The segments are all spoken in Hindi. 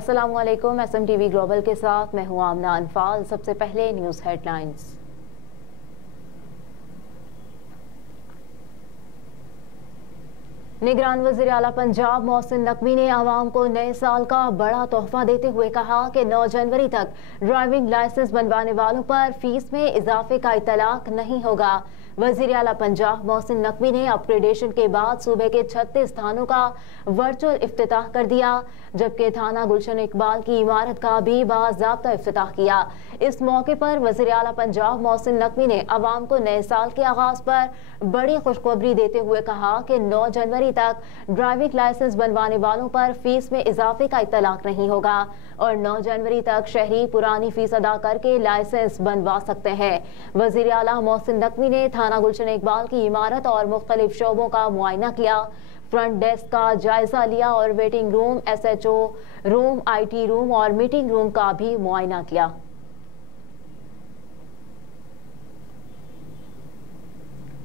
अस्सलामुअलैकुम। SMTV ग्लोबल के साथ मैं हूं आमना अनफाल। सबसे पहले न्यूज़ हेडलाइंस। निगरान वज़ीर आला पंजाब मोहसिन नकवी ने आवाम को नए साल का बड़ा तोहफा देते हुए कहा कि 9 जनवरी तक ड्राइविंग लाइसेंस बनवाने वालों पर फीस में इजाफे का इतलाक नहीं होगा। वज़ीर आला पंजाब मोहसिन नकवी ने अपग्रेडेशन के बाद सूबे के 36 थानों का वर्चुअल इफ्तिताह कर दिया, जबकि थाना गुलशन इकबाल की इमारत का भी बाज़ाब्ता इफ्तिताह किया। इस मौके पर वज़ीर आला पंजाब मोहसिन नकवी ने आवाम को नए साल के आगाज पर बड़ी खुशखबरी देते हुए कहा कि 9 जनवरी तक ड्राइविंग लाइसेंस बनवाने वालों पर फीस में इजाफे का इतलाक नहीं होगा और 9 जनवरी तक शहरी पुरानी फीस अदा करके लाइसेंस बनवा सकते हैं। वज़ीर आला मोहसिन नकवी ने थाना गुलशन इकबाल की इमारत और मुख्तलिफ शोबों का मुआयना किया, फ्रंट डेस्क का जायजा लिया और waiting room, SHO room, IT room और मीटिंग रूम का भी मुआयना किया।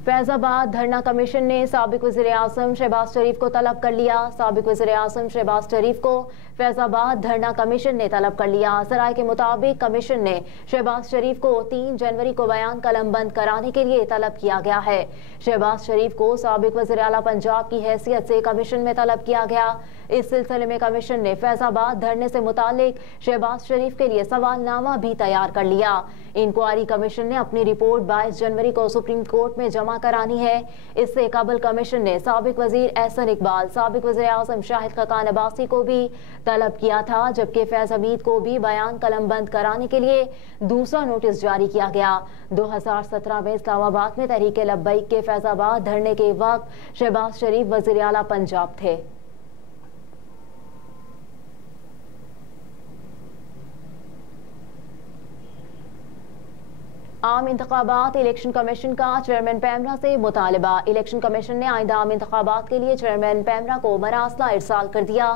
फैजाबाद धरना कमीशन ने साबिक वज़ीर आज़म शहबाज शरीफ को तलब कर लिया। साबिक वज़ीर आज़म शहबाज शरीफ को फैजाबाद धरना कमीशन ने तलब कर लिया। ज़राए के मुताबिक कमीशन ने शहबाज शरीफ को 3 जनवरी को बयान कलमबंद कराने के लिए तलब किया गया है। शहबाज शरीफ को साबिक वज़ीर आला पंजाब की हैसियत से कमीशन में तलब किया गया। इस सिलसिले में कमीशन ने फैजाबाद धरने से मुतालिक शहबाज शरीफ के लिए सवालनामा भी तैयार कर लिया। इंक्वायरी कमीशन ने अपनी रिपोर्ट 22 जनवरी को सुप्रीम कोर्ट में जमा करानी है। इससे कबल कमीशन ने साबिक वजीर एहसन इकबाल, साबिक वज़ीर आज़म शाहिद खकान अब्बासी को भी तलब किया था, जबकि फैज हमीद को भी बयान कलमबंद कराने के लिए दूसरा नोटिस जारी किया गया। 2017 में इस्लामाबाद में तहरीक लब्बैक के फैजाबाद धरने के वक्त शहबाज शरीफ वज़ीर आला पंजाब थे। आम इंतखाबात इलेक्शन कमीशन का चेयरमैन पैमरा से मुतालबा। इलेक्शन कमीशन ने आइंदा आम इंतखाबात के लिए चेयरमैन पैमरा को मरासला इरसाल कर दिया,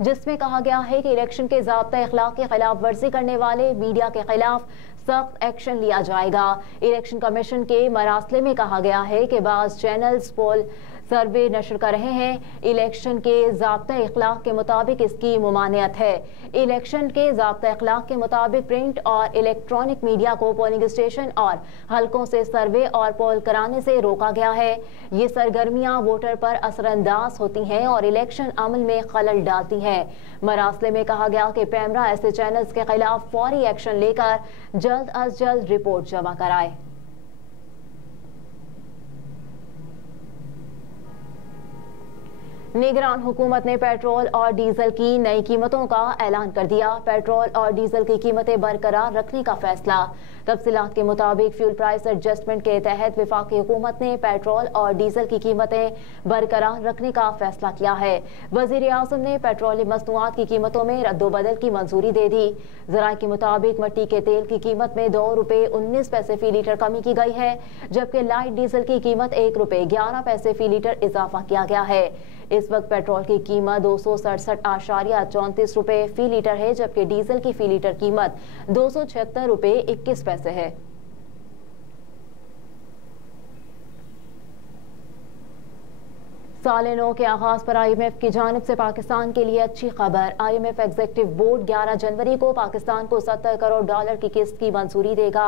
जिसमें कहा गया है कि इलेक्शन के ज़ाब्ता इखलाक की खिलाफ वर्जी करने वाले मीडिया के खिलाफ सख्त एक्शन लिया जाएगा। इलेक्शन कमीशन के मरासले में कहा गया है कि बाज़ चैनल्स पोल सर्वे नशर कर रहे हैं। इलेक्शन के ज़ाब्ता इखलाक के मुताबिक इसकी मुमानियत है। इलेक्शन के ज़ाब्ता इखलाक के मुताबिक प्रिंट और इलेक्ट्रॉनिक मीडिया को पोलिंग स्टेशन और हलकों से सर्वे और पोल कराने से रोका गया है। ये सरगर्मियां वोटर पर असरअंदाज होती हैं और इलेक्शन अमल में खलल डालती हैं। मरासले में कहा गया कि पैमरा ऐसे चैनल्स के खिलाफ फौरी एक्शन लेकर जल्द अज जल्द रिपोर्ट जमा कराए। निगरान हुकूमत ने पेट्रोल और डीजल की नई कीमतों का ऐलान कर दिया। पेट्रोल और डीजल की कीमतें बरकरार रखने का फैसला। तफसीलात के मुताबिक फ्यूल प्राइस एडजस्टमेंट के तहत वफाकी हुकूमत ने पेट्रोल और डीजल की कीमतें बरकरार रखने का फैसला किया है। वज़ीर आज़म ने पेट्रोलियम मसनूआत की कीमतों में रद्दोबदल की मंजूरी दे दी। ज़राए के मुताबिक मिट्टी के तेल की कीमत में 2 रुपये 19 पैसे फी लीटर कमी की गई है, जबकि लाइट डीजल की कीमत 1 रुपये 11 पैसे फी लीटर इजाफा किया गया है। इस वक्त पेट्रोल की कीमत 267.34 रुपये फी लीटर है, जबकि डीजल की फी लीटर कीमत 276 रुपये 21 पैसे है। साल नौ के आगाज पर IMF की जानिब से पाकिस्तान के लिए अच्छी खबर। IMF एग्जीक्यूटिव बोर्ड 11 जनवरी को पाकिस्तान को $70 करोड़ की किस्त की मंजूरी देगा।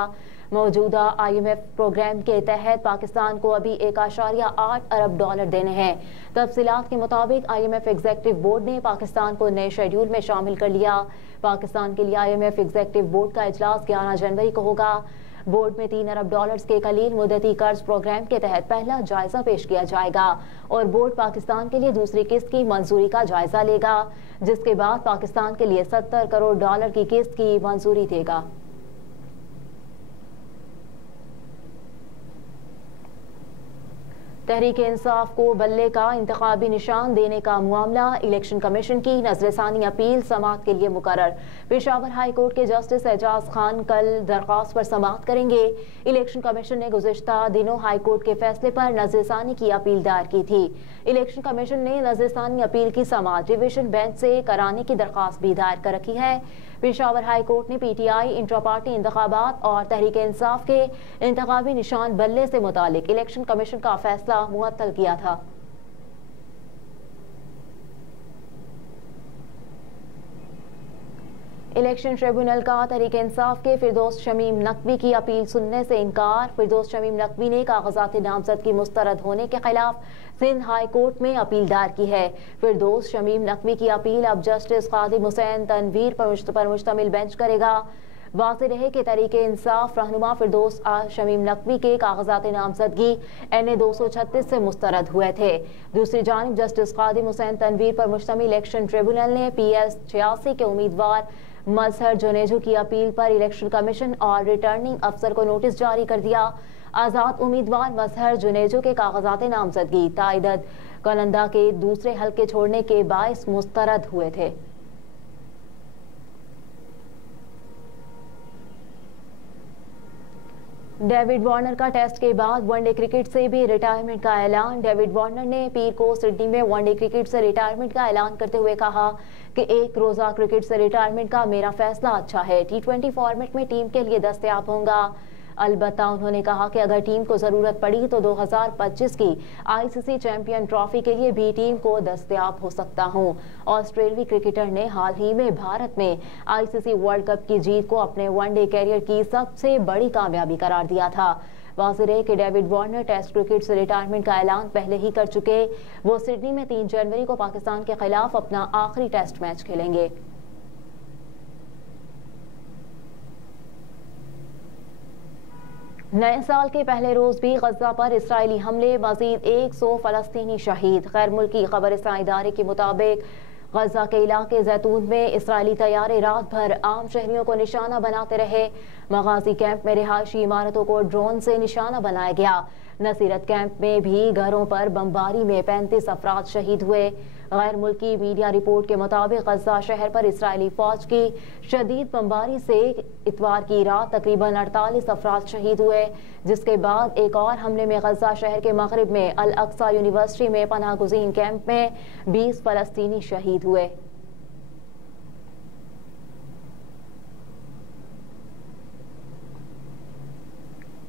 मौजूदा IMF प्रोग्राम के तहत पाकिस्तान को अभी $1.8 अरब देने हैं। तफसीलात के मुताबिक IMF एग्जीक्यूटिव बोर्ड ने पाकिस्तान को नए शेड्यूल में शामिल कर लिया। पाकिस्तान के लिए IMF एग्जीक्यूटिव बोर्ड का इजलास 11 जनवरी को होगा। बोर्ड में $3 अरब के कलील मुद्दती कर्ज प्रोग्राम के तहत पहला जायजा पेश किया जाएगा और बोर्ड पाकिस्तान के लिए दूसरी किस्त की मंजूरी का जायजा लेगा, जिसके बाद पाकिस्तान के लिए $70 करोड़ की किस्त की मंजूरी देगा। तहरीक इंसाफ को बल्ले का इंतखाबी निशान देने का मामला। इलेक्शन कमीशन की नजरसानी अपील समाअत के लिए मुकर्रर। पेशावर हाई कोर्ट के जस्टिस एजाज खान कल दरख्वास्त पर समाअत करेंगे। इलेक्शन कमीशन ने गुज़िश्ता दिनों हाई कोर्ट के फैसले पर नजरसानी की अपील दायर की थी। इलेक्शन कमीशन ने नजरसानी अपील की समाअत डिवीजन बेंच से कराने की दरख्वास्त भी दायर कर रखी है। पेशावर हाई कोर्ट ने PTI, इंट्रा पार्टी इंतखाबात और तहरीक इंसाफ के इंतखाबी निशान बल्ले से मुतालिक इलेक्शन कमीशन का फैसला मुअत्तल किया था। इलेक्शन ट्रिब्यूनल का तहरीक इंसाफ के फिरदौस शमीम नकवी की अपील सुनने से इनकार। फिरदौस शमीम नकवी ने कागजात नामजद की मुस्तरद होने के खिलाफ सिंध हाई कोर्ट में अपील दायर की है। फिरदौस शमीम नकवी की अपील अब जस्टिस कादिम हुसैन तनवीर पर मुश्तमिल बेंच करेगा। वाज़ेह रहे कि तहरीके इंसाफ रहनुमा फिरदौस शमीम नकवी के कागजात नामजदगी NA 236 से मुस्तरद हुए थे। दूसरी जानिब जस्टिस कादिम हुसैन तनवीर पर मुश्तमिल इलेक्शन ट्रिब्यूनल ने PS 86 के उम्मीदवार मजहर जुनेजो की अपील पर इलेक्शन कमीशन और रिटर्निंग अफसर को नोटिस जारी कर दिया। आज़ाद उम्मीदवार मजहर जुनेजो के कागजात नामजदगी ताइदद कलंदा के दूसरे हल्के छोड़ने के बायस मुस्तरद हुए थे। डेविड वार्नर का टेस्ट के बाद वनडे क्रिकेट से भी रिटायरमेंट का ऐलान। डेविड वार्नर ने पीर को सिडनी में वनडे क्रिकेट से रिटायरमेंट का ऐलान करते हुए कहा कि एक रोजा क्रिकेट से रिटायरमेंट का मेरा फैसला अच्छा है। T20 फॉर्मेट में टीम के लिए दस्तयाब होगा। अलबत्ता उन्होंने कहा कि अगर टीम को जरूरत पड़ी तो 2025 की ICC चैंपियन ट्रॉफी के लिए भी टीम को दस्तयाब हो सकता हूं। ऑस्ट्रेलियाई क्रिकेटर ने हाल ही में भारत में ICC वर्ल्ड कप की जीत को अपने वनडे कैरियर की सबसे बड़ी कामयाबी करार दिया था। वाज़ेह है कि डेविड वार्नर टेस्ट क्रिकेट से रिटायरमेंट का ऐलान पहले ही कर चुके। वो सिडनी में 3 जनवरी को पाकिस्तान के खिलाफ अपना आखिरी टेस्ट मैच खेलेंगे। नए साल के पहले रोज भी गजा पर इसराइली हमले, मजीद 100 फलस्तीनी शहीद। गैर मुल्की खबरसां इदारे के मुताबिक गजा के इलाके जैतून में इसराइली तैयारे रात भर आम शहरियों को निशाना बनाते रहे। मगाजी कैंप में रिहायशी इमारतों को ड्रोन से निशाना बनाया गया। नसीरत कैंप में भी घरों पर बमबारी में 35 अफराद शहीद हुए। गैर मुल्की मीडिया रिपोर्ट के मुताबिक गजा शहर पर इसराइली फौज की शदीद बमबारी से इतवार की रात तकरीबन 48 अफराद शहीद हुए, जिसके बाद एक और हमले में गजा शहर के मगरिब में अल अक्सा यूनिवर्सिटी में पनाह गुज़ीन कैंप में 20 फलस्तीनी शहीद हुए।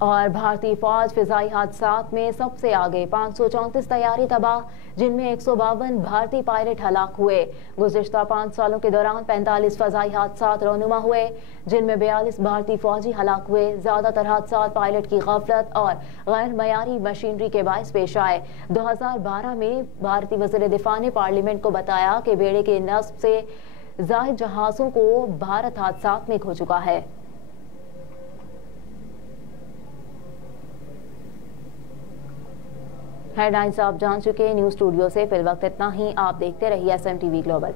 और भारतीय फौज फिजाई हादसात में सबसे आगे, 534 तैयारी तबाह, जिनमें 152 भारतीय पायलट हलाक हुए। गुज़िश्ता 5 सालों के दौरान 45 फजाई हादसात रौनुमा हुए, जिनमें 42 भारतीय फौजी हलाक हुए। ज्यादातर हादसात पायलट की गफलत और गैर मयारी मशीनरी के बायस पेश आए। 2012 में भारतीय वज़ीर दिफा ने पार्लियामेंट को बताया कि बेड़े के नस्ब से जायद जहाजों को भारत हादसात में खो चुका है। हेडलाइंस आप जान चुके। न्यूज स्टूडियो से फिल वक्त इतना ही। आप देखते रहिए SMTV ग्लोबल।